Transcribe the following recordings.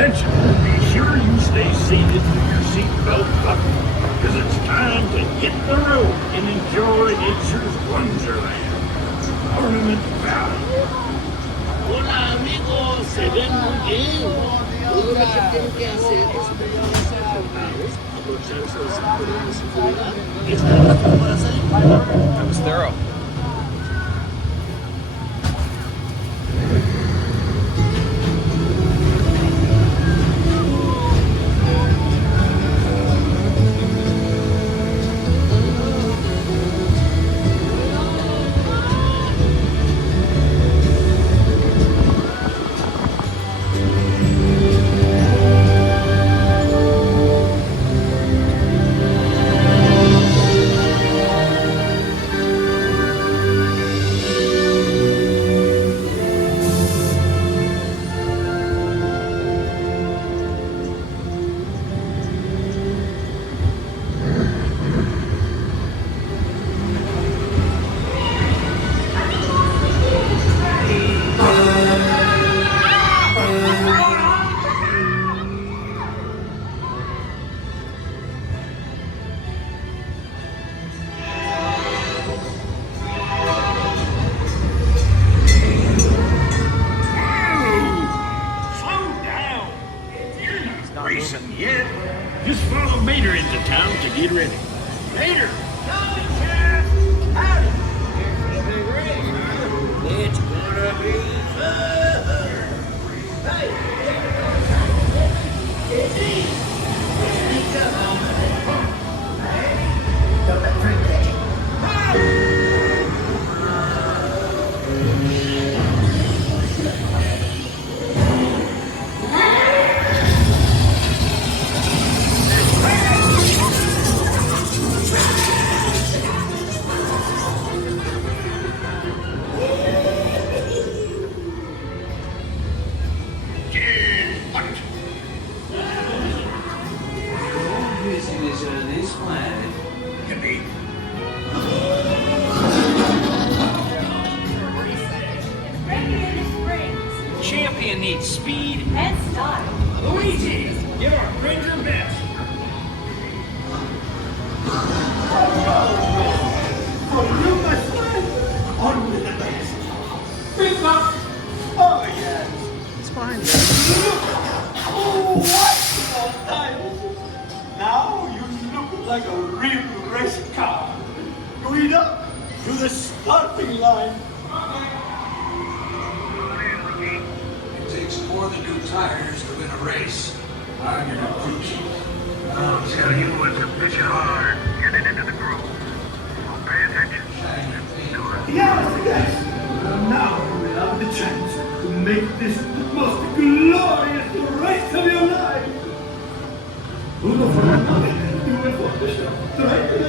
attention. Be sure you stay seated with your seatbelt button, because it's time to hit the road and enjoy nature's wonderland. Ornament Valley. Hola amigos, se ven muy bien. Lo único que tienen que hacer es permanecer sentados, abrocharse el cinturón de seguridad y estar listos para salir. That was thorough. Just follow Mater into town to get ready. Mater! Howdy, Sheriff! Howdy! Here's the big ring. It's gonna be fun. Hey! Easy! Sneak up on me. Hey! Don't let Frank catch you. Champion needs speed and style. Luigi, give our ranger best. For you, my friend, on with the best. Big up. Oh, yes. It's fine. Oh, what time. Now you look like a real race car. Lead up to the starting line. It takes more than new tires to win a race. I'm your crew chief. I'll tell you what to pitch it hard, getting into the groove. So pay attention. Yes. Now we have the chance to make this the most glorious race of your life. Uno for the money, due for the show. Ready?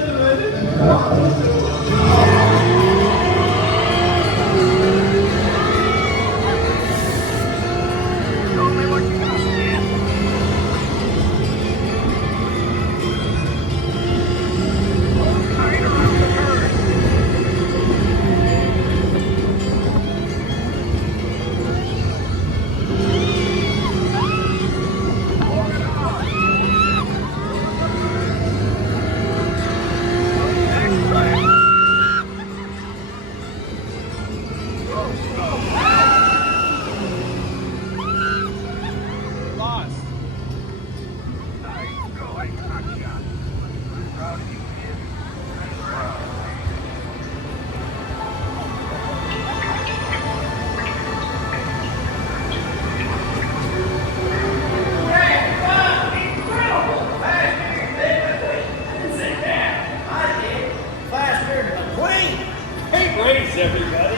Everybody.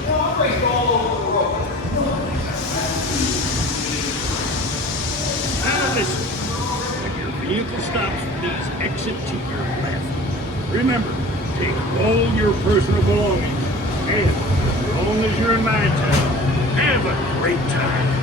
You know, I raced all over the world. Now listen, when your vehicle stops, please exit to your left. Remember, take all your personal belongings. And as long as you're in my town, have a great time.